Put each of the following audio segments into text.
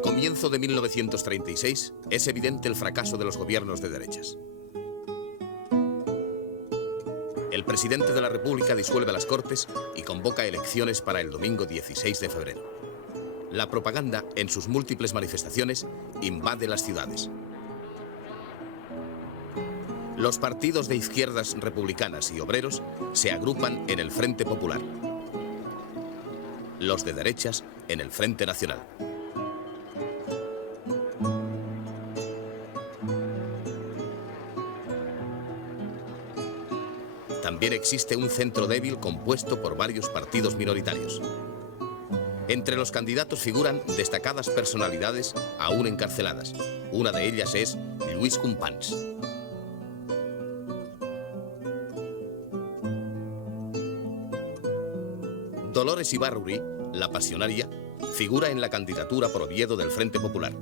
el comienzo de 1936 es evidente el fracaso de los gobiernos de derechas. El presidente de la República disuelve las Cortes y convoca elecciones para el domingo 16 de febrero. La propaganda, en sus múltiples manifestaciones, invade las ciudades. Los partidos de izquierdas republicanas y obreros se agrupan en el Frente Popular. Los de derechas en el Frente Nacional. También existe un centro débil compuesto por varios partidos minoritarios. Entre los candidatos figuran destacadas personalidades aún encarceladas. Una de ellas es Lluís Companys. Dolores Ibarruri, la pasionaria, figura en la candidatura por Oviedo del Frente Popular.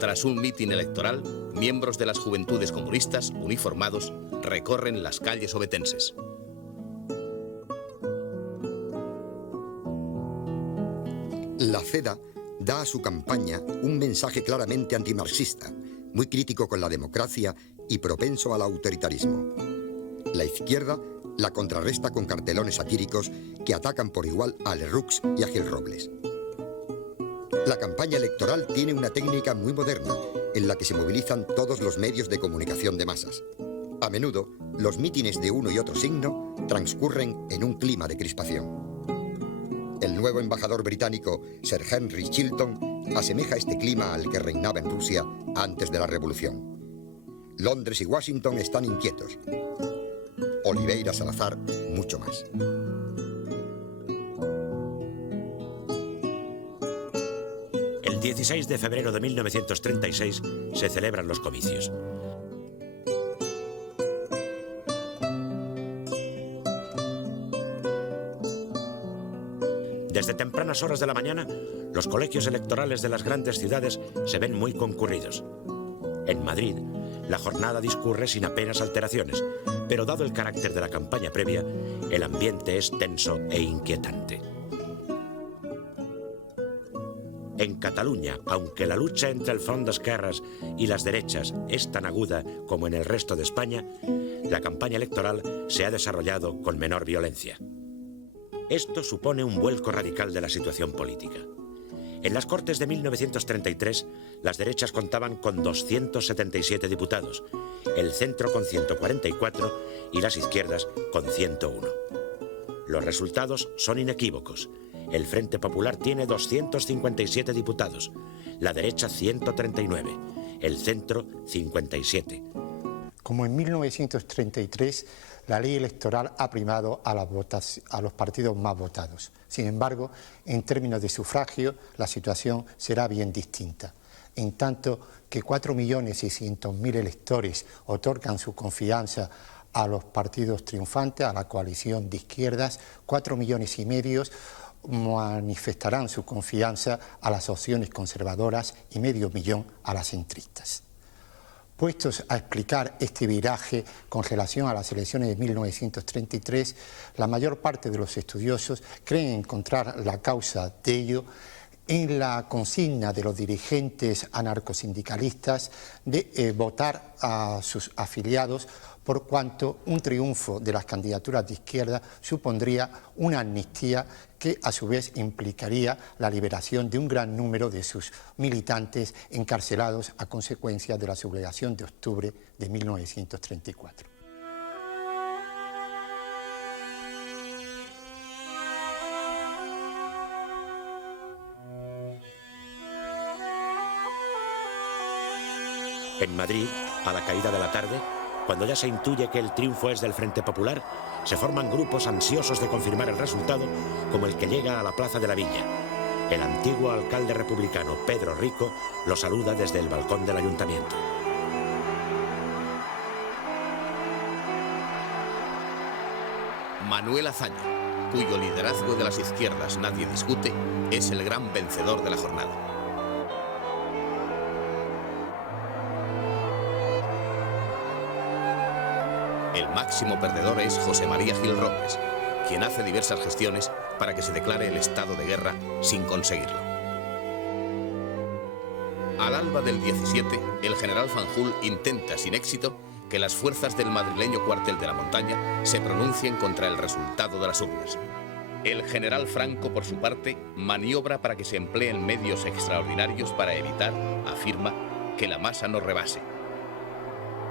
Tras un mitin electoral, miembros de las Juventudes Comunistas, uniformados, recorren las calles ovetenses. La CEDA da a su campaña un mensaje claramente antimarxista, muy crítico con la democracia y propenso al autoritarismo. La izquierda la contrarresta con cartelones satíricos que atacan por igual a Lerroux y a Gil Robles. La campaña electoral tiene una técnica muy moderna, en la que se movilizan todos los medios de comunicación de masas. A menudo, los mítines de uno y otro signo transcurren en un clima de crispación. El nuevo embajador británico, Sir Henry Chilton, asemeja este clima al que reinaba en Rusia antes de la Revolución. Londres y Washington están inquietos. Oliveira Salazar, mucho más. El 16 de febrero de 1936 se celebran los comicios. Desde tempranas horas de la mañana, los colegios electorales de las grandes ciudades se ven muy concurridos. En Madrid, la jornada discurre sin apenas alteraciones, pero dado el carácter de la campaña previa, el ambiente es tenso e inquietante. En Cataluña, aunque la lucha entre el Front d'Esquerres y las derechas es tan aguda como en el resto de España, la campaña electoral se ha desarrollado con menor violencia. Esto supone un vuelco radical de la situación política. En las Cortes de 1933, las derechas contaban con 277 diputados, el centro con 144 y las izquierdas con 101. Los resultados son inequívocos. El Frente Popular tiene 257 diputados, la derecha 139, el centro 57. Como en 1933, la ley electoral ha primado a los partidos más votados. Sin embargo, en términos de sufragio, la situación será bien distinta. En tanto que 4.600.000 electores otorgan su confianza a los partidos triunfantes, a la coalición de izquierdas, 4,5 millones manifestarán su confianza a las opciones conservadoras y 500.000 a las centristas. Puestos a explicar este viraje con relación a las elecciones de 1933, la mayor parte de los estudiosos creen encontrar la causa de ello en la consigna de los dirigentes anarcosindicalistas de votar a sus afiliados, por cuanto un triunfo de las candidaturas de izquierda supondría una amnistía que a su vez implicaría la liberación de un gran número de sus militantes encarcelados a consecuencia de la sublevación de octubre de 1934. En Madrid, a la caída de la tarde, cuando ya se intuye que el triunfo es del Frente Popular, se forman grupos ansiosos de confirmar el resultado, como el que llega a la Plaza de la Villa. El antiguo alcalde republicano Pedro Rico lo saluda desde el balcón del ayuntamiento. Manuel Azaña, cuyo liderazgo de las izquierdas nadie discute, es el gran vencedor de la jornada. El máximo perdedor es José María Gil Robles, quien hace diversas gestiones para que se declare el estado de guerra sin conseguirlo. Al alba del 17, el general Fanjul intenta, sin éxito, que las fuerzas del madrileño cuartel de la Montaña se pronuncien contra el resultado de las urnas. El general Franco, por su parte, maniobra para que se empleen medios extraordinarios para evitar, afirma, que la masa no rebase.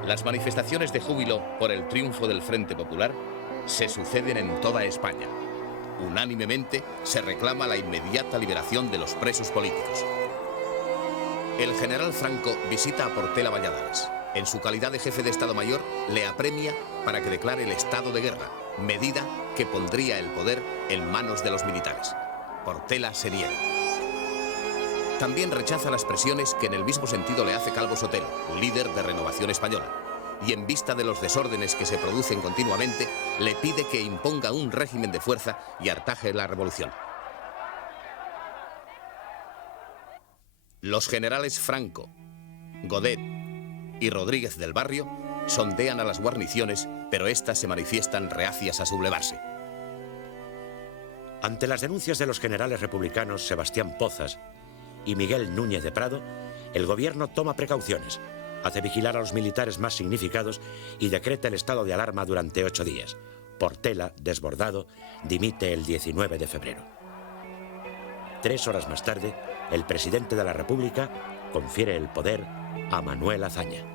Las manifestaciones de júbilo por el triunfo del Frente Popular se suceden en toda España. Unánimemente se reclama la inmediata liberación de los presos políticos. El general Franco visita a Portela Valladares. En su calidad de jefe de Estado Mayor, le apremia para que declare el estado de guerra, medida que pondría el poder en manos de los militares. Portela se niega. También rechaza las presiones que en el mismo sentido le hace Calvo Sotelo, líder de Renovación Española, y en vista de los desórdenes que se producen continuamente, le pide que imponga un régimen de fuerza y ataje la revolución. Los generales Franco, Godet y Rodríguez del Barrio sondean a las guarniciones, pero éstas se manifiestan reacias a sublevarse. Ante las denuncias de los generales republicanos Sebastián Pozas y Miguel Núñez de Prado, el gobierno toma precauciones, hace vigilar a los militares más significados y decreta el estado de alarma durante 8 días. Portela, desbordado, dimite el 19 de febrero. 3 horas más tarde, el presidente de la República confiere el poder a Manuel Azaña.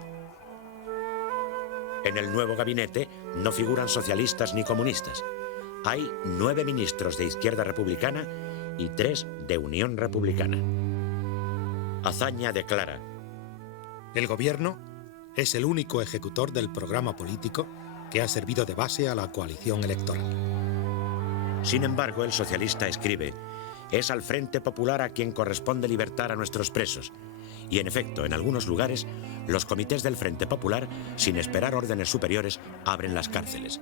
En el nuevo gabinete no figuran socialistas ni comunistas. Hay 9 ministros de Izquierda Republicana y 3 de Unión Republicana. Azaña declara: el gobierno es el único ejecutor del programa político que ha servido de base a la coalición electoral. Sin embargo, el socialista escribe: es al Frente Popular a quien corresponde libertar a nuestros presos. Y en efecto, en algunos lugares, los comités del Frente Popular, sin esperar órdenes superiores, abren las cárceles.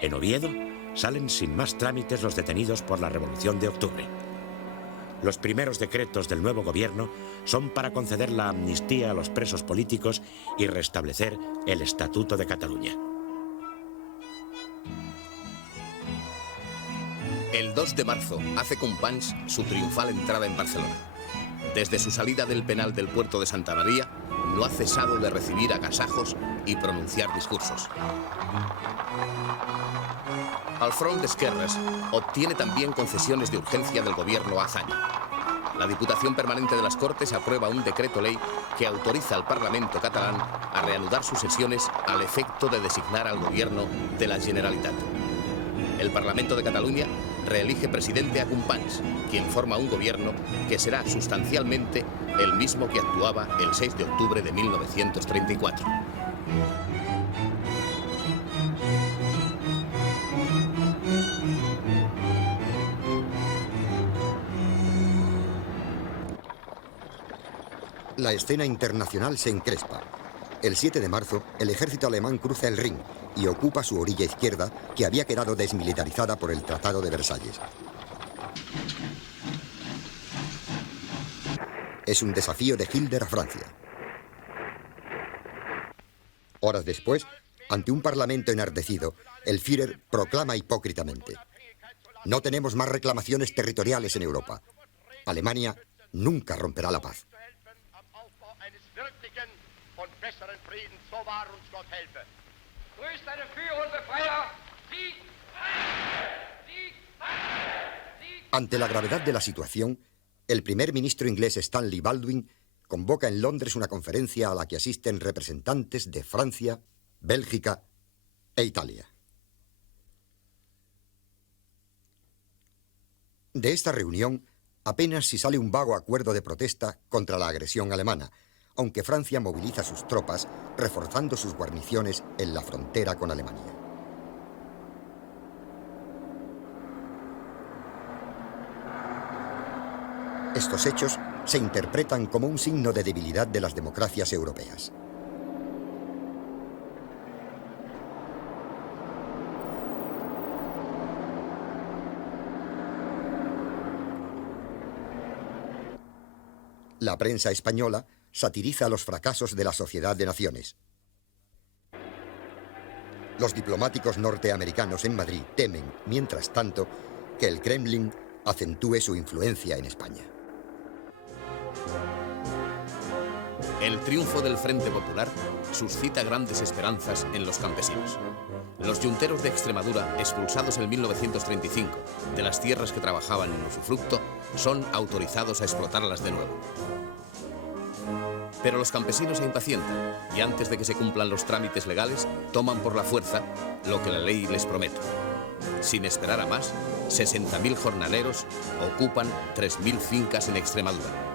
En Oviedo, salen sin más trámites los detenidos por la Revolución de Octubre. Los primeros decretos del nuevo gobierno son para conceder la amnistía a los presos políticos y restablecer el Estatuto de Cataluña. El 2 de marzo hace Companys su triunfal entrada en Barcelona. Desde su salida del penal del puerto de Santa María, no ha cesado de recibir agasajos y pronunciar discursos. Al Front d'Esquerres obtiene también concesiones de urgencia del gobierno a Azaña. La Diputación Permanente de las Cortes aprueba un decreto ley que autoriza al Parlamento catalán a reanudar sus sesiones al efecto de designar al gobierno de la Generalitat. El Parlamento de Cataluña reelige presidente a Companys, quien forma un gobierno que será sustancialmente el mismo que actuaba el 6 de octubre de 1934. La escena internacional se encrespa. El 7 de marzo, el ejército alemán cruza el Rin y ocupa su orilla izquierda, que había quedado desmilitarizada por el Tratado de Versalles. Es un desafío de Hitler a Francia. Horas después, ante un parlamento enardecido, el Führer proclama hipócritamente: no tenemos más reclamaciones territoriales en Europa. Alemania nunca romperá la paz. Ante la gravedad de la situación, el primer ministro inglés Stanley Baldwin convoca en Londres una conferencia a la que asisten representantes de Francia, Bélgica e Italia. De esta reunión apenas si sale un vago acuerdo de protesta contra la agresión alemana, aunque Francia moviliza sus tropas, reforzando sus guarniciones en la frontera con Alemania. Estos hechos se interpretan como un signo de debilidad de las democracias europeas. La prensa española satiriza los fracasos de la Sociedad de Naciones. Los diplomáticos norteamericanos en Madrid temen, mientras tanto, que el Kremlin acentúe su influencia en España. El triunfo del Frente Popular suscita grandes esperanzas en los campesinos. Los yunteros de Extremadura, expulsados en 1935 de las tierras que trabajaban en usufructo, son autorizados a explotarlas de nuevo. Pero los campesinos se impacientan y antes de que se cumplan los trámites legales, toman por la fuerza lo que la ley les promete. Sin esperar a más, 60.000 jornaleros ocupan 3.000 fincas en Extremadura.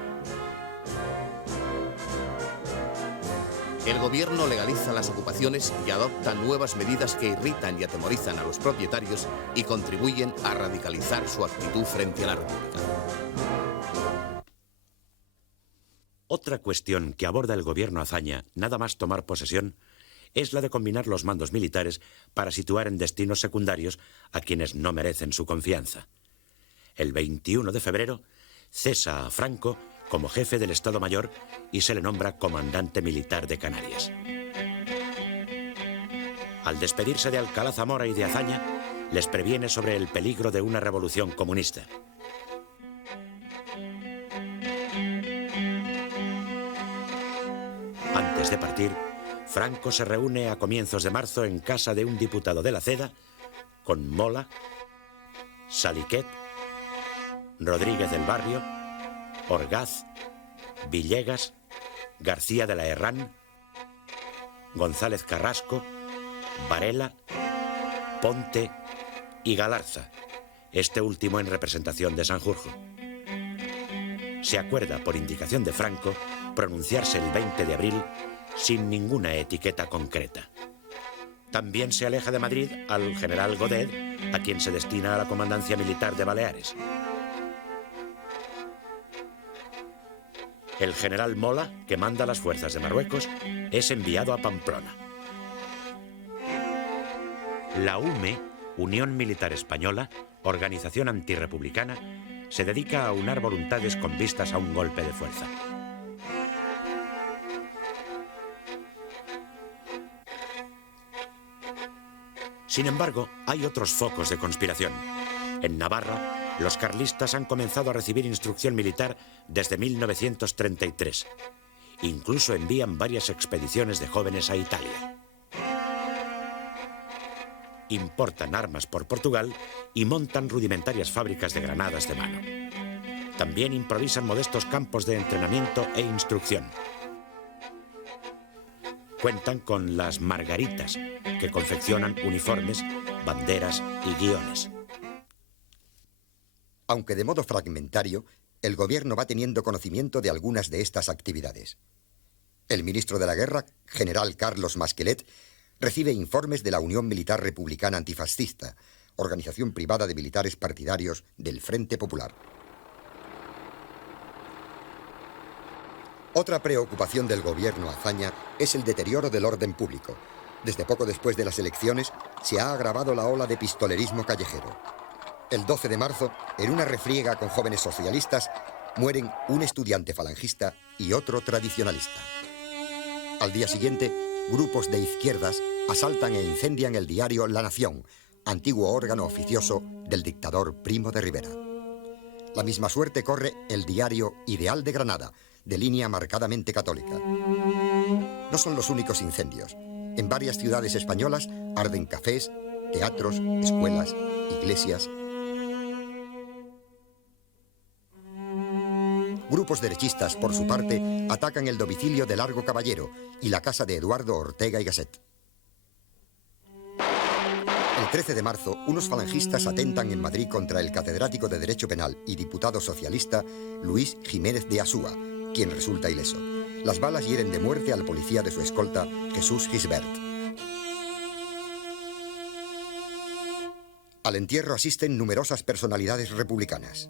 El gobierno legaliza las ocupaciones y adopta nuevas medidas que irritan y atemorizan a los propietarios y contribuyen a radicalizar su actitud frente a la República. Otra cuestión que aborda el gobierno Azaña, nada más tomar posesión, es la de combinar los mandos militares para situar en destinos secundarios a quienes no merecen su confianza. El 21 de febrero cesa a Franco como jefe del Estado Mayor y se le nombra comandante militar de Canarias. Al despedirse de Alcalá Zamora y de Azaña, les previene sobre el peligro de una revolución comunista. Antes de partir, Franco se reúne a comienzos de marzo en casa de un diputado de la Ceda con Mola, Saliquet, Rodríguez del Barrio, Orgaz, Villegas, García de la Herrán, González Carrasco, Varela, Ponte y Galarza, este último en representación de Sanjurjo. Se acuerda, por indicación de Franco, pronunciarse el 20 de abril sin ninguna etiqueta concreta. También se aleja de Madrid al general Godet, a quien se destina a la comandancia militar de Baleares. El general Mola, que manda las fuerzas de Marruecos, es enviado a Pamplona. La UME, Unión Militar Española, organización antirrepublicana, se dedica a aunar voluntades con vistas a un golpe de fuerza. Sin embargo, hay otros focos de conspiración. En Navarra, los carlistas han comenzado a recibir instrucción militar desde 1933. Incluso envían varias expediciones de jóvenes a Italia. Importan armas por Portugal y montan rudimentarias fábricas de granadas de mano. También improvisan modestos campos de entrenamiento e instrucción. Cuentan con las Margaritas, que confeccionan uniformes, banderas y guiones. Aunque de modo fragmentario, el gobierno va teniendo conocimiento de algunas de estas actividades. El ministro de la Guerra, general Carlos Masquelet, recibe informes de la Unión Militar Republicana Antifascista, organización privada de militares partidarios del Frente Popular. Otra preocupación del gobierno Azaña es el deterioro del orden público. Desde poco después de las elecciones se ha agravado la ola de pistolerismo callejero. El 12 de marzo, en una refriega con jóvenes socialistas, mueren un estudiante falangista y otro tradicionalista. Al día siguiente, grupos de izquierdas asaltan e incendian el diario La Nación, antiguo órgano oficioso del dictador Primo de Rivera. La misma suerte corre el diario Ideal de Granada, de línea marcadamente católica. No son los únicos incendios. En varias ciudades españolas arden cafés, teatros, escuelas, iglesias. Grupos derechistas, por su parte, atacan el domicilio de Largo Caballero y la casa de Eduardo Ortega y Gasset. El 13 de marzo, unos falangistas atentan en Madrid contra el catedrático de Derecho Penal y diputado socialista Luis Jiménez de Asúa, quien resulta ileso. Las balas hieren de muerte al policía de su escolta, Jesús Gisbert. Al entierro asisten numerosas personalidades republicanas.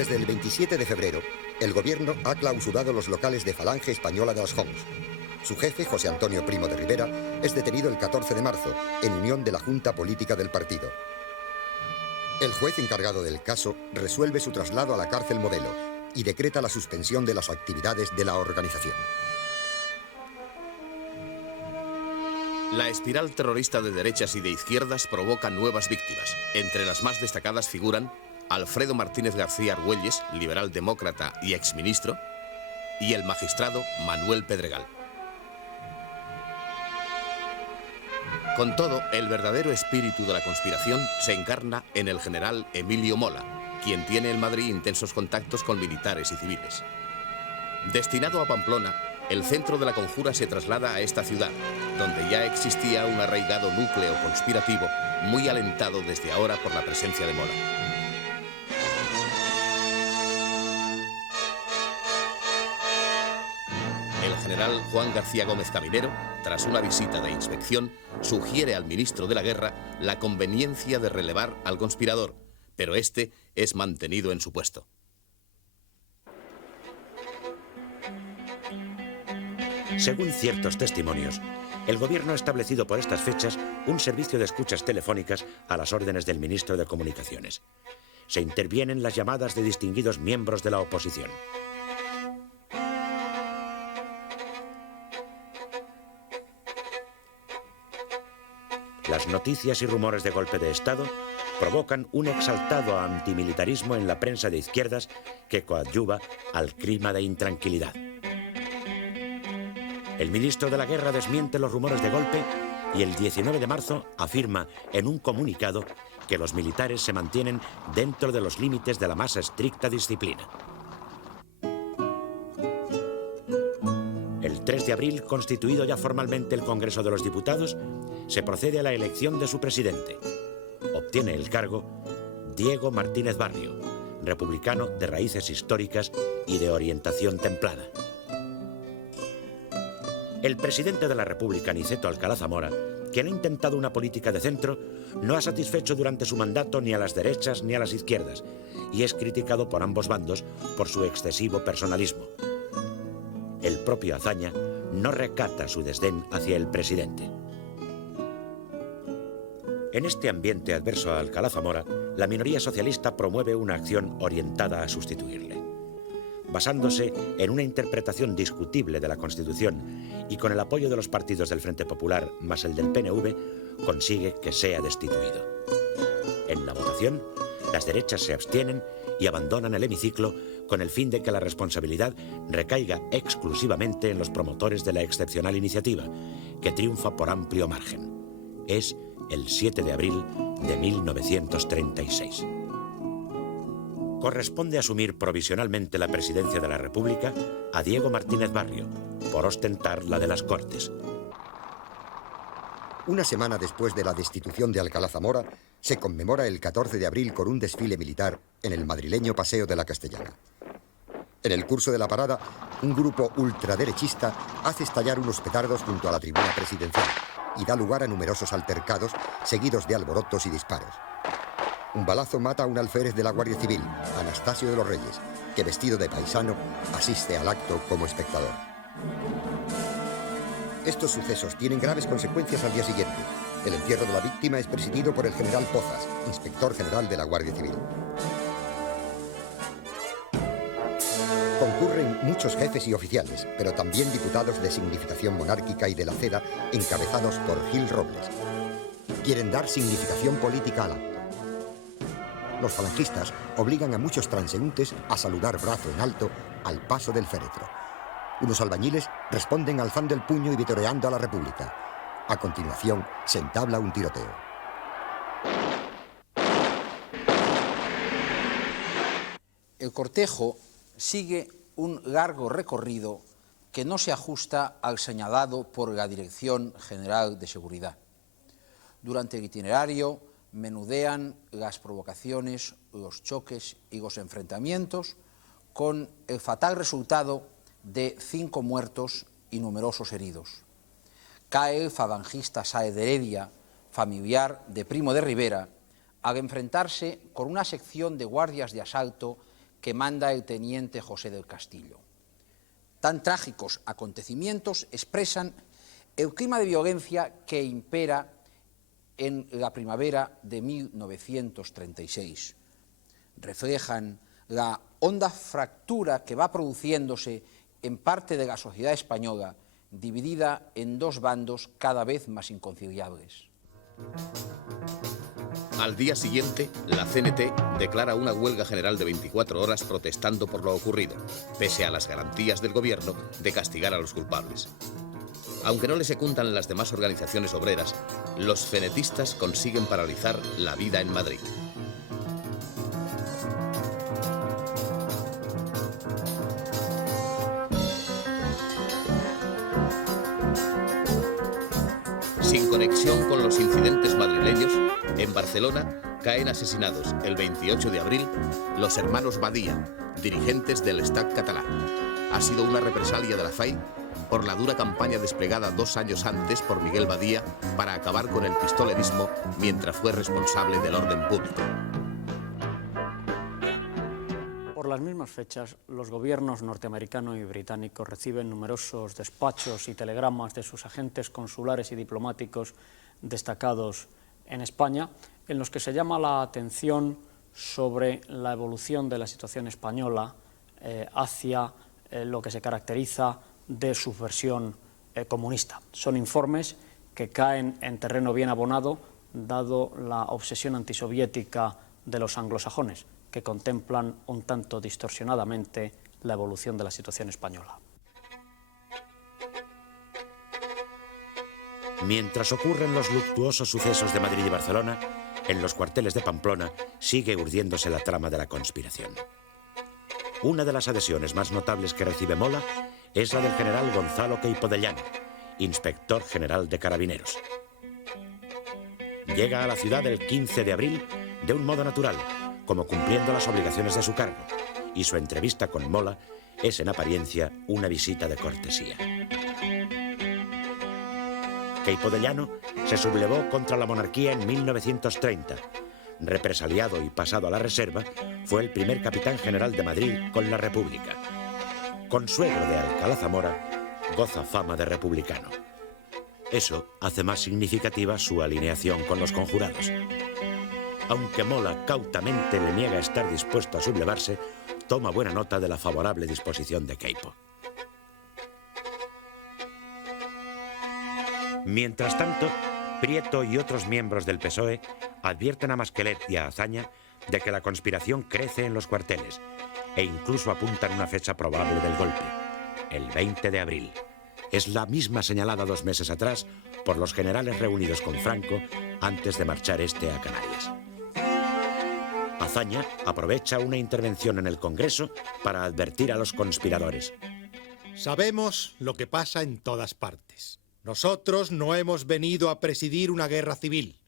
Desde el 27 de febrero, el gobierno ha clausurado los locales de Falange Española de las Homs. Su jefe, José Antonio Primo de Rivera, es detenido el 14 de marzo, en unión de la Junta Política del partido. El juez encargado del caso resuelve su traslado a la cárcel Modelo y decreta la suspensión de las actividades de la organización. La espiral terrorista de derechas y de izquierdas provoca nuevas víctimas. Entre las más destacadas figuran Alfredo Martínez García Argüelles, liberal demócrata y exministro, y el magistrado Manuel Pedregal. Con todo, el verdadero espíritu de la conspiración se encarna en el general Emilio Mola, quien tiene en Madrid intensos contactos con militares y civiles. Destinado a Pamplona, el centro de la conjura se traslada a esta ciudad, donde ya existía un arraigado núcleo conspirativo muy alentado desde ahora por la presencia de Mola. El general Juan García Gómez Caminero, tras una visita de inspección, sugiere al ministro de la Guerra la conveniencia de relevar al conspirador, pero este es mantenido en su puesto. Según ciertos testimonios, el gobierno ha establecido por estas fechas un servicio de escuchas telefónicas a las órdenes del ministro de Comunicaciones. Se intervienen las llamadas de distinguidos miembros de la oposición. Las noticias y rumores de golpe de Estado provocan un exaltado antimilitarismo en la prensa de izquierdas que coadyuva al clima de intranquilidad. El ministro de la Guerra desmiente los rumores de golpe y el 19 de marzo afirma en un comunicado que los militares se mantienen dentro de los límites de la más estricta disciplina. El 3 de abril, constituido ya formalmente el Congreso de los Diputados, se procede a la elección de su presidente. Obtiene el cargo Diego Martínez Barrio, republicano de raíces históricas y de orientación templada. El presidente de la República, Niceto Alcalá Zamora, quien ha intentado una política de centro, no ha satisfecho durante su mandato ni a las derechas ni a las izquierdas, y es criticado por ambos bandos por su excesivo personalismo. El propio Azaña no recata su desdén hacia el presidente. En este ambiente adverso a Alcalá Zamora, la minoría socialista promueve una acción orientada a sustituirle. Basándose en una interpretación discutible de la Constitución y con el apoyo de los partidos del Frente Popular más el del PNV, consigue que sea destituido. En la votación, las derechas se abstienen y abandonan el hemiciclo con el fin de que la responsabilidad recaiga exclusivamente en los promotores de la excepcional iniciativa, que triunfa por amplio margen. Es el 7 de abril de 1936. Corresponde asumir provisionalmente la presidencia de la República a Diego Martínez Barrio, por ostentar la de las Cortes. Una semana después de la destitución de Alcalá Zamora, se conmemora el 14 de abril con un desfile militar en el madrileño Paseo de la Castellana. En el curso de la parada, un grupo ultraderechista hace estallar unos petardos junto a la tribuna presidencial y da lugar a numerosos altercados seguidos de alborotos y disparos. Un balazo mata a un alférez de la Guardia Civil, Anastasio de los Reyes, que vestido de paisano asiste al acto como espectador. Estos sucesos tienen graves consecuencias al día siguiente. El entierro de la víctima es presidido por el general Pozas, inspector general de la Guardia Civil. Concurren muchos jefes y oficiales, pero también diputados de significación monárquica y de la CEDA, encabezados por Gil Robles. Quieren dar significación política al acto. Los falangistas obligan a muchos transeúntes a saludar brazo en alto al paso del féretro. Unos albañiles responden alzando el puño y vitoreando a la República. A continuación, se entabla un tiroteo. El cortejo sigue un largo recorrido que no se ajusta al señalado por la Dirección General de Seguridad. Durante el itinerario menudean las provocaciones, los choques y los enfrentamientos, con el fatal resultado de 5 muertos y numerosos heridos. Cae el falangista Sáez de Heredia, familiar de Primo de Rivera, al enfrentarse con una sección de guardias de asalto que manda el teniente José del Castillo. Tan trágicos acontecimientos expresan el clima de violencia que impera en la primavera de 1936. Reflejan la honda fractura que va produciéndose en parte de la sociedad española dividida en dos bandos cada vez más inconciliables. Al día siguiente, la CNT declara una huelga general de 24 horas protestando por lo ocurrido, pese a las garantías del gobierno de castigar a los culpables. Aunque no le secundan las demás organizaciones obreras, los cenetistas consiguen paralizar la vida en Madrid. Sin conexión con los incidentes madrileños, en Barcelona caen asesinados el 28 de abril los hermanos Badía, dirigentes del Estat catalán. Ha sido una represalia de la FAI por la dura campaña desplegada 2 años antes por Miguel Badía para acabar con el pistolerismo mientras fue responsable del orden público. Por las mismas fechas, los gobiernos norteamericano y británico reciben numerosos despachos y telegramas de sus agentes consulares y diplomáticos destacados en España, en los que se llama la atención sobre la evolución de la situación española hacia lo que se caracteriza de subversión comunista. Son informes que caen en terreno bien abonado, dado la obsesión antisoviética de los anglosajones, que contemplan un tanto distorsionadamente la evolución de la situación española. Mientras ocurren los luctuosos sucesos de Madrid y Barcelona, en los cuarteles de Pamplona sigue urdiéndose la trama de la conspiración. Una de las adhesiones más notables que recibe Mola es la del general Gonzalo Queipo de Llano, inspector general de Carabineros. Llega a la ciudad el 15 de abril de un modo natural, como cumpliendo las obligaciones de su cargo, y su entrevista con Mola es en apariencia una visita de cortesía. Queipo de Llano se sublevó contra la monarquía en 1930. Represaliado y pasado a la reserva, fue el primer capitán general de Madrid con la República. Consuegro de Alcalá Zamora, goza fama de republicano. Eso hace más significativa su alineación con los conjurados. Aunque Mola cautamente le niega estar dispuesto a sublevarse, toma buena nota de la favorable disposición de Queipo. Mientras tanto, Prieto y otros miembros del PSOE advierten a Masquelet y a Azaña de que la conspiración crece en los cuarteles e incluso apuntan una fecha probable del golpe, el 20 de abril. Es la misma señalada 2 meses atrás por los generales reunidos con Franco antes de marchar este a Canarias. Azaña aprovecha una intervención en el Congreso para advertir a los conspiradores. Sabemos lo que pasa en todas partes. Nosotros no hemos venido a presidir una guerra civil.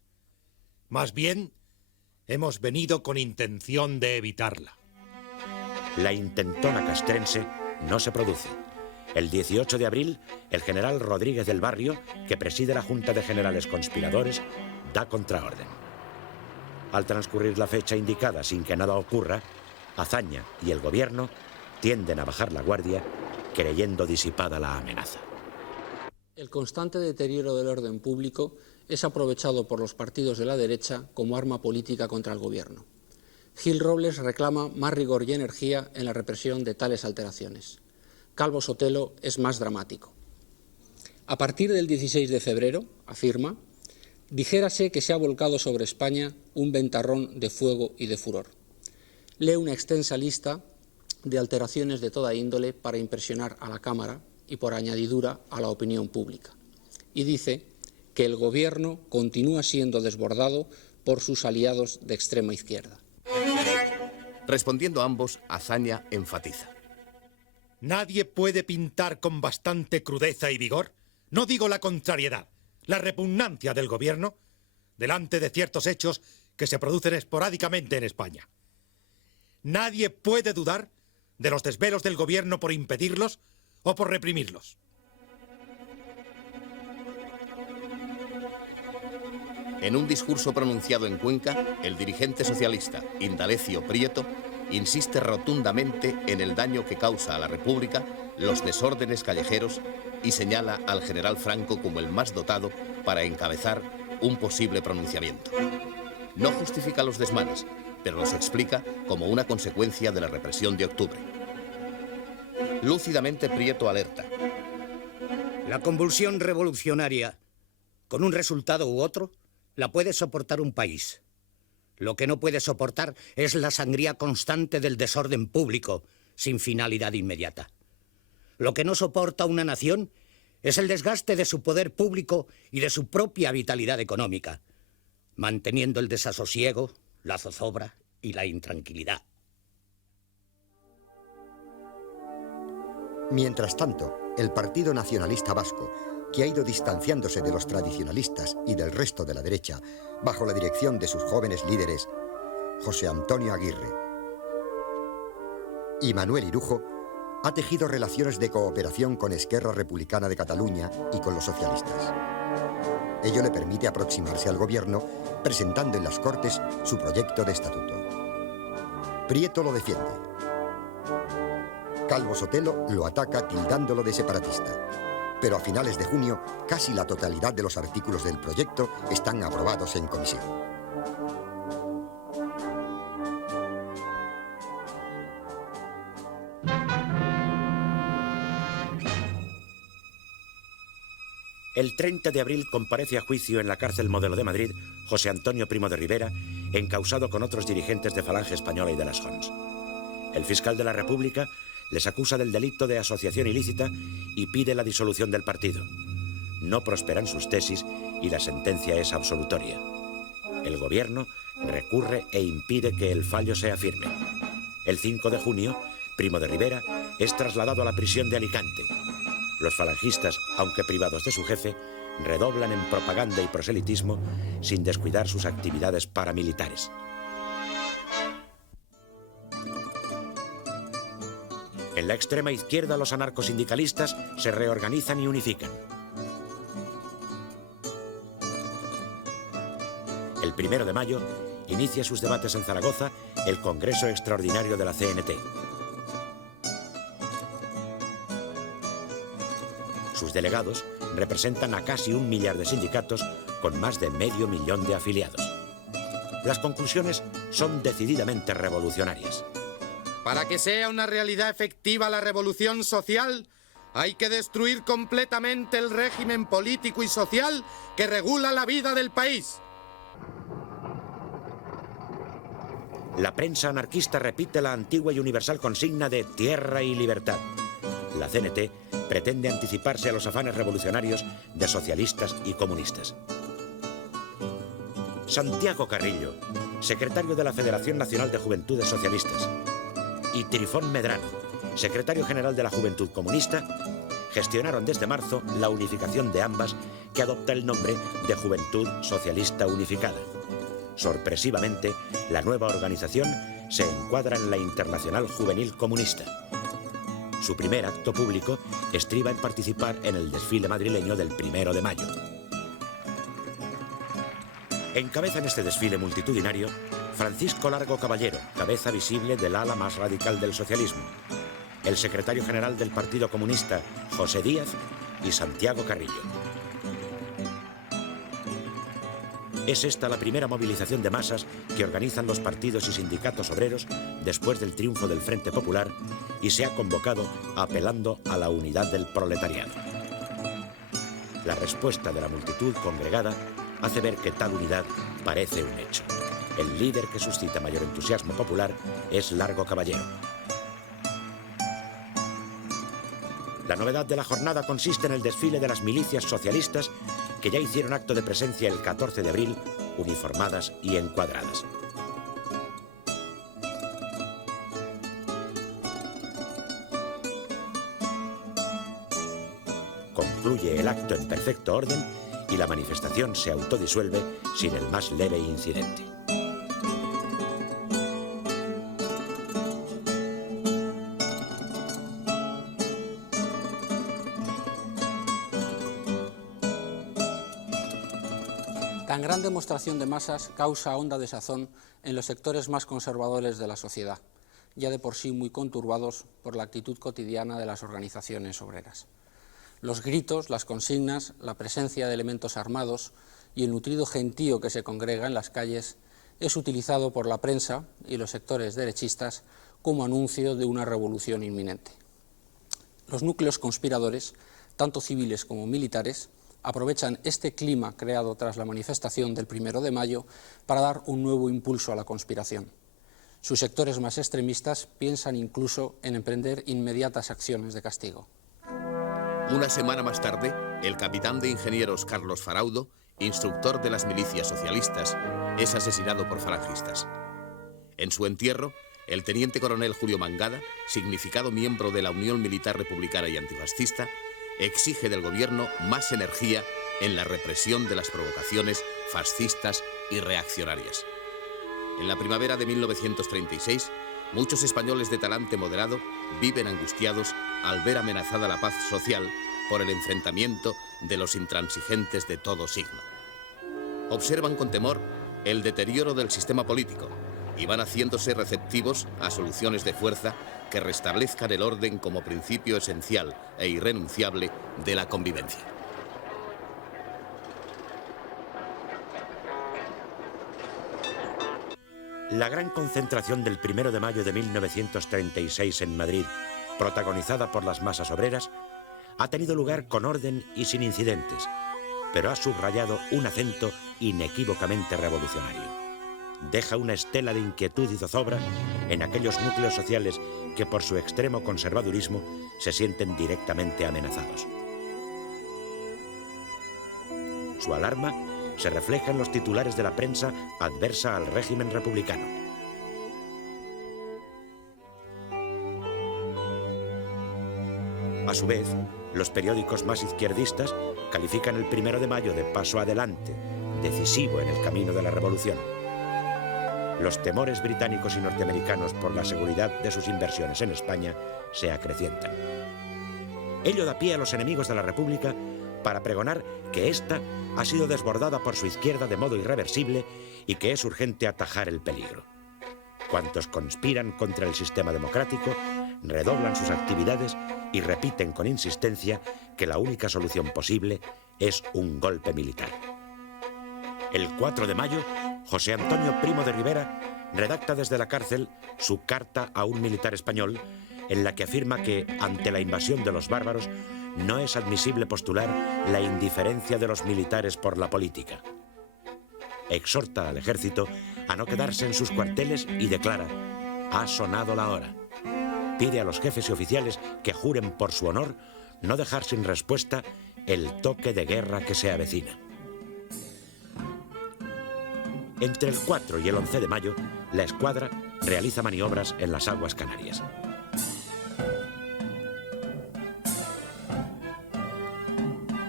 Más bien, hemos venido con intención de evitarla. La intentona castrense no se produce. El 18 de abril, el general Rodríguez del Barrio, que preside la Junta de Generales Conspiradores, da contraorden. Al transcurrir la fecha indicada sin que nada ocurra, Azaña y el gobierno tienden a bajar la guardia, creyendo disipada la amenaza. El constante deterioro del orden público es aprovechado por los partidos de la derecha como arma política contra el gobierno. Gil Robles reclama más rigor y energía en la represión de tales alteraciones. Calvo Sotelo es más dramático. A partir del 16 de febrero, afirma, dijérase que se ha volcado sobre España un ventarrón de fuego y de furor. Lee una extensa lista de alteraciones de toda índole para impresionar a la Cámara y por añadidura a la opinión pública. Y dice que el gobierno continúa siendo desbordado por sus aliados de extrema izquierda. Respondiendo a ambos, Azaña enfatiza. Nadie puede pintar con bastante crudeza y vigor, no digo la contrariedad, la repugnancia del gobierno delante de ciertos hechos que se producen esporádicamente en España. Nadie puede dudar de los desvelos del gobierno por impedirlos o por reprimirlos. En un discurso pronunciado en Cuenca, el dirigente socialista Indalecio Prieto insiste rotundamente en el daño que causa a la República los desórdenes callejeros y señala al general Franco como el más dotado para encabezar un posible pronunciamiento. No justifica los desmanes, pero los explica como una consecuencia de la represión de octubre. Lúcidamente Prieto alerta. La convulsión revolucionaria, con un resultado u otro, la puede soportar un país. Lo que no puede soportar es la sangría constante del desorden público, sin finalidad inmediata. Lo que no soporta una nación es el desgaste de su poder público y de su propia vitalidad económica, manteniendo el desasosiego, la zozobra y la intranquilidad. Mientras tanto, el Partido Nacionalista Vasco, que ha ido distanciándose de los tradicionalistas y del resto de la derecha, bajo la dirección de sus jóvenes líderes, José Antonio Aguirre y Manuel Irujo, ha tejido relaciones de cooperación con Esquerra Republicana de Cataluña y con los socialistas. Ello le permite aproximarse al gobierno, presentando en las Cortes su proyecto de estatuto. Prieto lo defiende. Calvo Sotelo lo ataca tildándolo de separatista. Pero a finales de junio, casi la totalidad de los artículos del proyecto están aprobados en comisión. El 30 de abril comparece a juicio en la cárcel Modelo de Madrid José Antonio Primo de Rivera, encausado con otros dirigentes de Falange Española y de las JONS. El fiscal de la República les acusa del delito de asociación ilícita y pide la disolución del partido. No prosperan sus tesis y la sentencia es absolutoria. El gobierno recurre e impide que el fallo sea firme. El 5 de junio, Primo de Rivera es trasladado a la prisión de Alicante. Los falangistas, aunque privados de su jefe, redoblan en propaganda y proselitismo sin descuidar sus actividades paramilitares. En la extrema izquierda, los anarcosindicalistas se reorganizan y unifican. El 1 de mayo inicia sus debates en Zaragoza el Congreso Extraordinario de la CNT. Sus delegados representan a casi 1 millar de sindicatos con más de 500.000 de afiliados. Las conclusiones son decididamente revolucionarias. Para que sea una realidad efectiva la revolución social, hay que destruir completamente el régimen político y social que regula la vida del país. La prensa anarquista repite la antigua y universal consigna de tierra y libertad. La CNT pretende anticiparse a los afanes revolucionarios de socialistas y comunistas. Santiago Carrillo, secretario de la Federación Nacional de Juventudes Socialistas, y Trifón Medrano, secretario general de la Juventud Comunista, gestionaron desde marzo la unificación de ambas, que adopta el nombre de Juventud Socialista Unificada. Sorpresivamente, la nueva organización se encuadra en la Internacional Juvenil Comunista. Su primer acto público estriba en participar en el desfile madrileño del 1 de mayo. Encabezan este desfile multitudinario Francisco Largo Caballero, cabeza visible del ala más radical del socialismo, el secretario general del Partido Comunista, José Díaz, y Santiago Carrillo. Es esta la primera movilización de masas que organizan los partidos y sindicatos obreros después del triunfo del Frente Popular y se ha convocado apelando a la unidad del proletariado. La respuesta de la multitud congregada hace ver que tal unidad parece un hecho. El líder que suscita mayor entusiasmo popular es Largo Caballero. La novedad de la jornada consiste en el desfile de las milicias socialistas que ya hicieron acto de presencia el 14 de abril, uniformadas y encuadradas. Concluye el acto en perfecto orden y la manifestación se autodisuelve sin el más leve incidente. Tan gran demostración de masas causa honda desazón en los sectores más conservadores de la sociedad, ya de por sí muy conturbados por la actitud cotidiana de las organizaciones obreras. Los gritos, las consignas, la presencia de elementos armados y el nutrido gentío que se congrega en las calles es utilizado por la prensa y los sectores derechistas como anuncio de una revolución inminente. Los núcleos conspiradores tanto civiles como militares, aprovechan este clima creado tras la manifestación del 1 de mayo para dar un nuevo impulso a la conspiración. Sus sectores más extremistas piensan incluso en emprender inmediatas acciones de castigo. Una semana más tarde, el capitán de ingenieros Carlos Faraudo, instructor de las milicias socialistas, es asesinado por falangistas. En su entierro, el teniente coronel Julio Mangada, significado miembro de la Unión Militar Republicana y Antifascista, exige del gobierno más energía en la represión de las provocaciones fascistas y reaccionarias. En la primavera de 1936, muchos españoles de talante moderado viven angustiados al ver amenazada la paz social por el enfrentamiento de los intransigentes de todo signo. Observan con temor el deterioro del sistema político y van haciéndose receptivos a soluciones de fuerza que restablezcan el orden como principio esencial e irrenunciable de la convivencia. La gran concentración del 1 de mayo de 1936 en Madrid, protagonizada por las masas obreras, ha tenido lugar con orden y sin incidentes, pero ha subrayado un acento inequívocamente revolucionario. Deja una estela de inquietud y zozobra en aquellos núcleos sociales que por su extremo conservadurismo se sienten directamente amenazados. Su alarma se refleja en los titulares de la prensa adversa al régimen republicano. A su vez, los periódicos más izquierdistas califican el 1 de mayo de paso adelante, decisivo en el camino de la revolución. Los temores británicos y norteamericanos por la seguridad de sus inversiones en España se acrecientan. Ello da pie a los enemigos de la República para pregonar que ésta ha sido desbordada por su izquierda de modo irreversible y que es urgente atajar el peligro. Cuantos conspiran contra el sistema democrático redoblan sus actividades y repiten con insistencia que la única solución posible es un golpe militar. El 4 de mayo, José Antonio Primo de Rivera redacta desde la cárcel su carta a un militar español en la que afirma que, ante la invasión de los bárbaros, no es admisible postular la indiferencia de los militares por la política. Exhorta al ejército a no quedarse en sus cuarteles y declara: ha sonado la hora. Pide a los jefes y oficiales que juren por su honor no dejar sin respuesta el toque de guerra que se avecina. Entre el 4 y el 11 de mayo, la escuadra realiza maniobras en las aguas canarias.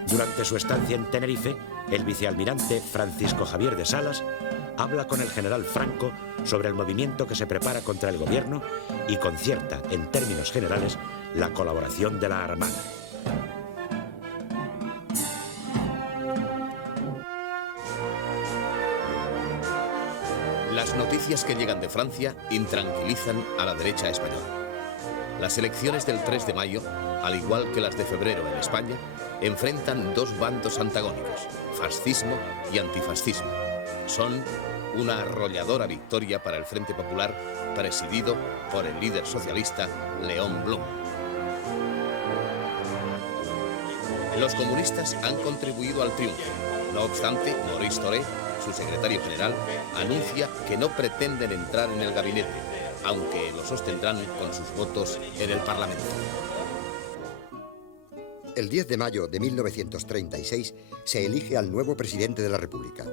Durante su estancia en Tenerife, el vicealmirante Francisco Javier de Salas habla con el general Franco sobre el movimiento que se prepara contra el gobierno y concierta, en términos generales, la colaboración de la Armada. Las noticias que llegan de Francia intranquilizan a la derecha española. Las elecciones del 3 de mayo, al igual que las de febrero en España, enfrentan dos bandos antagónicos, fascismo y antifascismo. Son una arrolladora victoria para el Frente Popular, presidido por el líder socialista León Blum. Los comunistas han contribuido al triunfo. No obstante, Maurice Thoré, su secretario general, anuncia que no pretenden entrar en el gabinete, aunque lo sostendrán con sus votos en el Parlamento. El 10 de mayo de 1936 se elige al nuevo presidente de la República.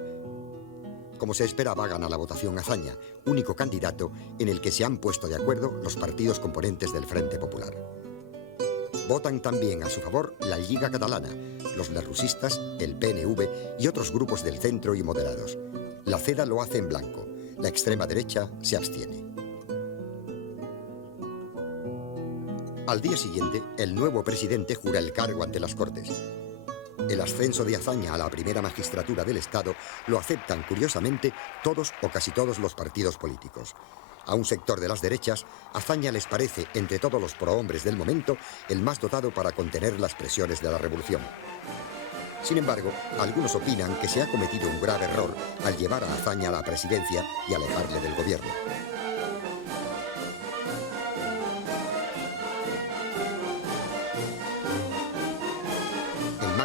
Como se esperaba, gana la votación Azaña, único candidato en el que se han puesto de acuerdo los partidos componentes del Frente Popular. Votan también a su favor la Lliga Catalana, los lerrouxistas, el PNV y otros grupos del centro y moderados. La CEDA lo hace en blanco. La extrema derecha se abstiene. Al día siguiente, el nuevo presidente jura el cargo ante las Cortes. El ascenso de Azaña a la primera magistratura del Estado lo aceptan, curiosamente, todos o casi todos los partidos políticos. A un sector de las derechas, Azaña les parece, entre todos los prohombres del momento, el más dotado para contener las presiones de la revolución. Sin embargo, algunos opinan que se ha cometido un grave error al llevar a Azaña a la presidencia y alejarle del gobierno.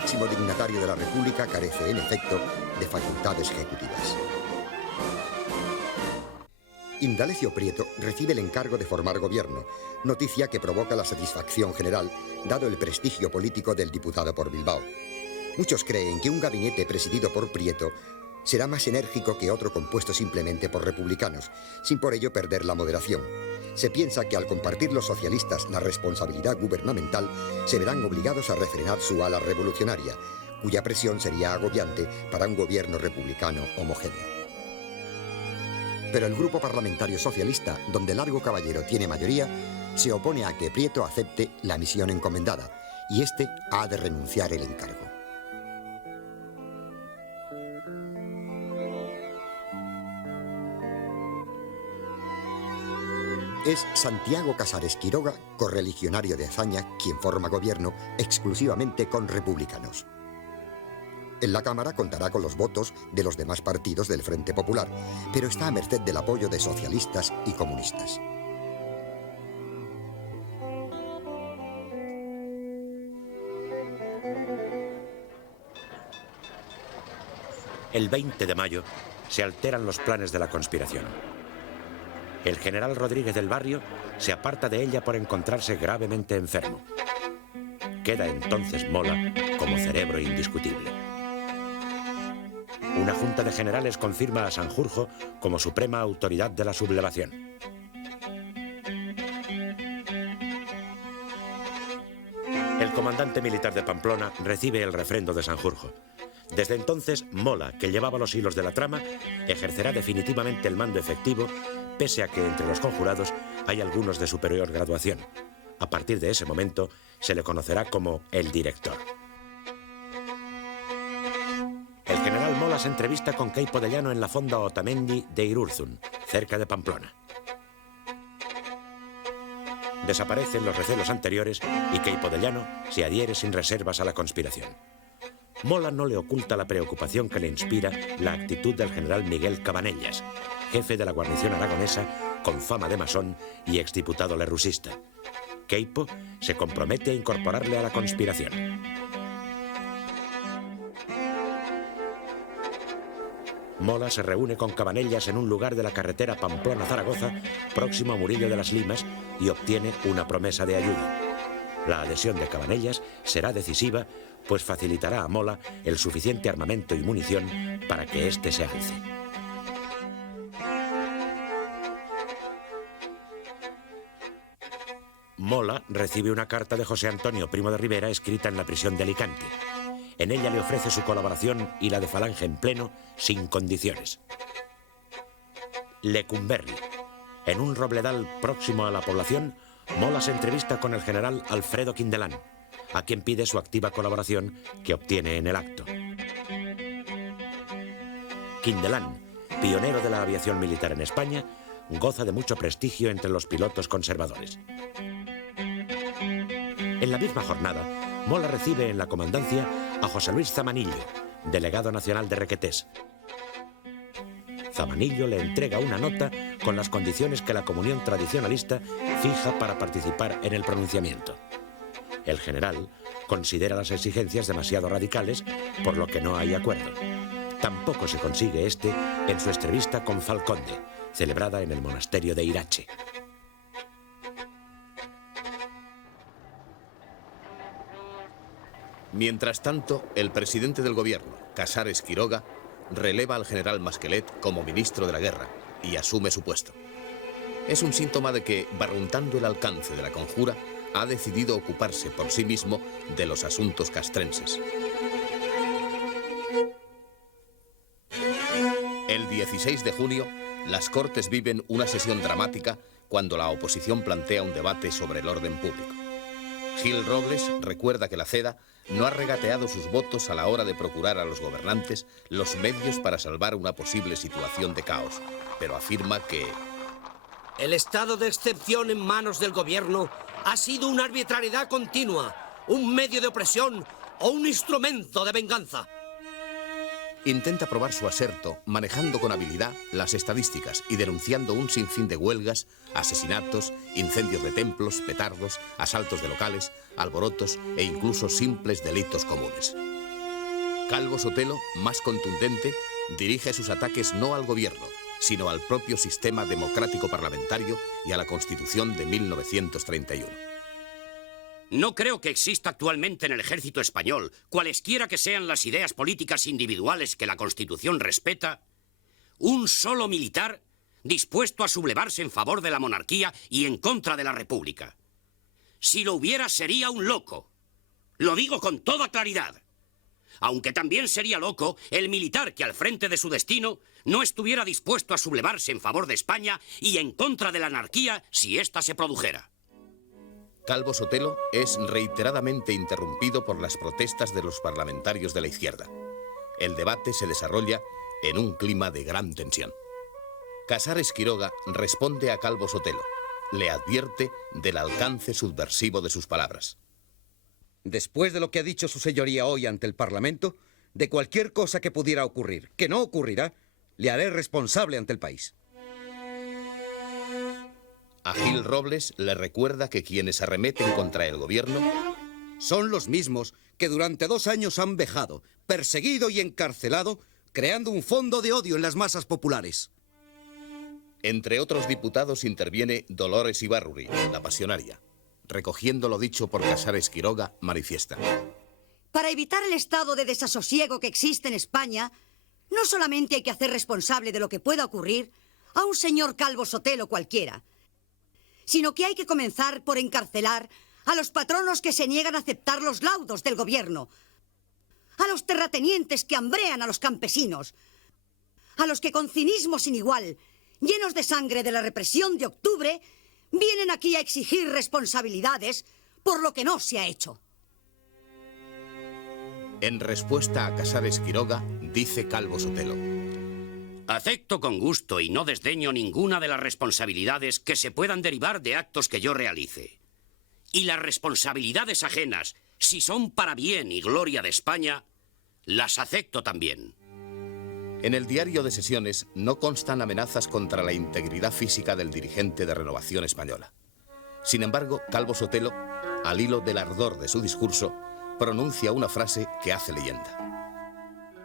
máximo dignatario de la República carece, en efecto, de facultades ejecutivas. Indalecio Prieto recibe el encargo de formar gobierno, noticia que provoca la satisfacción general, dado el prestigio político del diputado por Bilbao. Muchos creen que un gabinete presidido por Prieto será más enérgico que otro compuesto simplemente por republicanos, sin por ello perder la moderación. Se piensa que al compartir los socialistas la responsabilidad gubernamental, se verán obligados a refrenar su ala revolucionaria, cuya presión sería agobiante para un gobierno republicano homogéneo. Pero el grupo parlamentario socialista, donde Largo Caballero tiene mayoría, se opone a que Prieto acepte la misión encomendada, y éste ha de renunciar el encargo. Es Santiago Casares Quiroga, correligionario de Azaña, quien forma gobierno exclusivamente con republicanos. En la Cámara contará con los votos de los demás partidos del Frente Popular, pero está a merced del apoyo de socialistas y comunistas. El 20 de mayo se alteran los planes de la conspiración. El general Rodríguez del Barrio se aparta de ella por encontrarse gravemente enfermo. Queda entonces Mola como cerebro indiscutible. Una junta de generales confirma a Sanjurjo como suprema autoridad de la sublevación. El comandante militar de Pamplona recibe el refrendo de Sanjurjo. Desde entonces, Mola, que llevaba los hilos de la trama, ejercerá definitivamente el mando efectivo, pese a que entre los conjurados hay algunos de superior graduación. A partir de ese momento, se le conocerá como el director. El general Mola se entrevista con Queipo de Llano en la fonda Otamendi de Irurzun, cerca de Pamplona. Desaparecen los recelos anteriores y Queipo de Llano se adhiere sin reservas a la conspiración. Mola no le oculta la preocupación que le inspira la actitud del general Miguel Cabanellas, jefe de la guarnición aragonesa con fama de masón y exdiputado lerrousista. Queipo se compromete a incorporarle a la conspiración. Mola se reúne con Cabanellas en un lugar de la carretera Pamplona-Zaragoza, próximo a Murillo de las Limas, y obtiene una promesa de ayuda. La adhesión de Cabanellas será decisiva, pues facilitará a Mola el suficiente armamento y munición para que éste se alce. Mola recibe una carta de José Antonio Primo de Rivera escrita en la prisión de Alicante. En ella le ofrece su colaboración y la de Falange en pleno, sin condiciones. Lecumberri. En un robledal próximo a la población, Mola se entrevista con el general Alfredo Quindelán, a quien pide su activa colaboración que obtiene en el acto. Quindelán, pionero de la aviación militar en España, goza de mucho prestigio entre los pilotos conservadores. En la misma jornada, Mola recibe en la comandancia a José Luis Zamanillo, delegado nacional de Requetés. Zamanillo le entrega una nota con las condiciones que la comunión tradicionalista fija para participar en el pronunciamiento. El general considera las exigencias demasiado radicales, por lo que no hay acuerdo. Tampoco se consigue este en su entrevista con Falconde, celebrada en el monasterio de Irache. Mientras tanto, el presidente del gobierno, Casares Quiroga, releva al general Masquelet como ministro de la guerra y asume su puesto. Es un síntoma de que, barruntando el alcance de la conjura, ha decidido ocuparse por sí mismo de los asuntos castrenses. El 16 de junio, las Cortes viven una sesión dramática cuando la oposición plantea un debate sobre el orden público. Gil Robles recuerda que la CEDA no ha regateado sus votos a la hora de procurar a los gobernantes los medios para salvar una posible situación de caos, pero afirma que el estado de excepción en manos del gobierno ha sido una arbitrariedad continua, un medio de opresión o un instrumento de venganza. Intenta probar su aserto manejando con habilidad las estadísticas y denunciando un sinfín de huelgas, asesinatos, incendios de templos, petardos, asaltos de locales, alborotos e incluso simples delitos comunes. Calvo Sotelo, más contundente, dirige sus ataques no al gobierno, sino al propio sistema democrático parlamentario y a la Constitución de 1931. No creo que exista actualmente en el ejército español, cualesquiera que sean las ideas políticas individuales que la Constitución respeta, un solo militar dispuesto a sublevarse en favor de la monarquía y en contra de la república. Si lo hubiera, sería un loco. Lo digo con toda claridad. Aunque también sería loco el militar que al frente de su destino no estuviera dispuesto a sublevarse en favor de España y en contra de la anarquía si ésta se produjera. Calvo Sotelo es reiteradamente interrumpido por las protestas de los parlamentarios de la izquierda. El debate se desarrolla en un clima de gran tensión. Casares Quiroga responde a Calvo Sotelo. Le advierte del alcance subversivo de sus palabras. Después de lo que ha dicho su señoría hoy ante el Parlamento, de cualquier cosa que pudiera ocurrir, que no ocurrirá, le haré responsable ante el país. A Gil Robles le recuerda que quienes arremeten contra el gobierno son los mismos que durante 2 años han vejado, perseguido y encarcelado, creando un fondo de odio en las masas populares. Entre otros diputados interviene Dolores Ibárruri, la pasionaria. Recogiendo lo dicho por Casares Quiroga, manifiesta: para evitar el estado de desasosiego que existe en España, no solamente hay que hacer responsable de lo que pueda ocurrir a un señor Calvo Sotelo cualquiera, sino que hay que comenzar por encarcelar a los patronos que se niegan a aceptar los laudos del gobierno, a los terratenientes que hambrean a los campesinos, a los que con cinismo sin igual, llenos de sangre de la represión de octubre, vienen aquí a exigir responsabilidades por lo que no se ha hecho. En respuesta a Casares Quiroga, dice Calvo Sotelo: acepto con gusto y no desdeño ninguna de las responsabilidades que se puedan derivar de actos que yo realice. Y las responsabilidades ajenas, si son para bien y gloria de España, las acepto también. En el diario de sesiones no constan amenazas contra la integridad física del dirigente de Renovación Española. Sin embargo, Calvo Sotelo, al hilo del ardor de su discurso, pronuncia una frase que hace leyenda.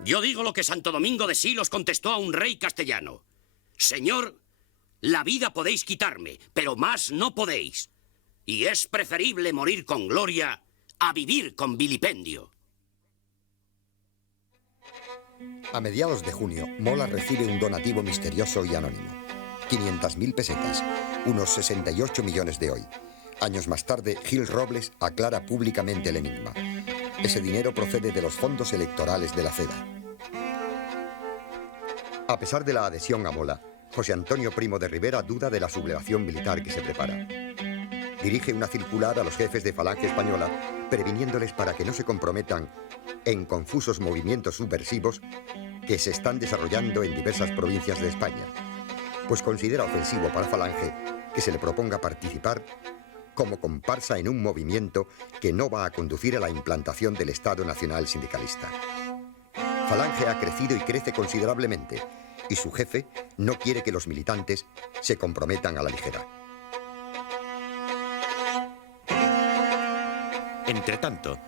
Yo digo lo que Santo Domingo de Silos contestó a un rey castellano: Señor, la vida podéis quitarme, pero más no podéis. Y es preferible morir con gloria a vivir con vilipendio. A mediados de junio, Mola recibe un donativo misterioso y anónimo. 500.000 pesetas, unos 68 millones de hoy. Años más tarde, Gil Robles aclara públicamente el enigma. Ese dinero procede de los fondos electorales de la CEDA. A pesar de la adhesión a Mola, José Antonio Primo de Rivera duda de la sublevación militar que se prepara. Dirige una circular a los jefes de Falange Española, previniéndoles para que no se comprometan en confusos movimientos subversivos que se están desarrollando en diversas provincias de España, pues considera ofensivo para Falange que se le proponga participar como comparsa en un movimiento que no va a conducir a la implantación del Estado Nacional Sindicalista. Falange ha crecido y crece considerablemente, y su jefe no quiere que los militantes se comprometan a la ligera. Entretanto,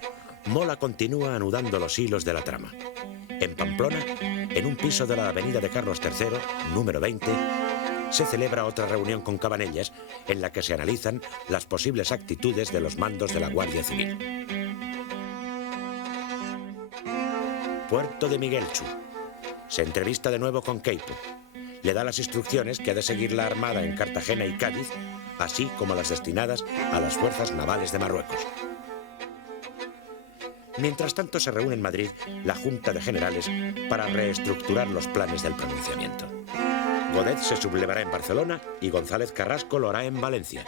Mola continúa anudando los hilos de la trama. En Pamplona, en un piso de la avenida de Carlos III, número 20, se celebra otra reunión con Cabanellas en la que se analizan las posibles actitudes de los mandos de la Guardia Civil. Puerto de Miguelchu. Se entrevista de nuevo con Queipo. Le da las instrucciones que ha de seguir la Armada en Cartagena y Cádiz, así como las destinadas a las fuerzas navales de Marruecos. Mientras tanto, se reúne en Madrid la Junta de Generales para reestructurar los planes del pronunciamiento. Godet se sublevará en Barcelona y González Carrasco lo hará en Valencia.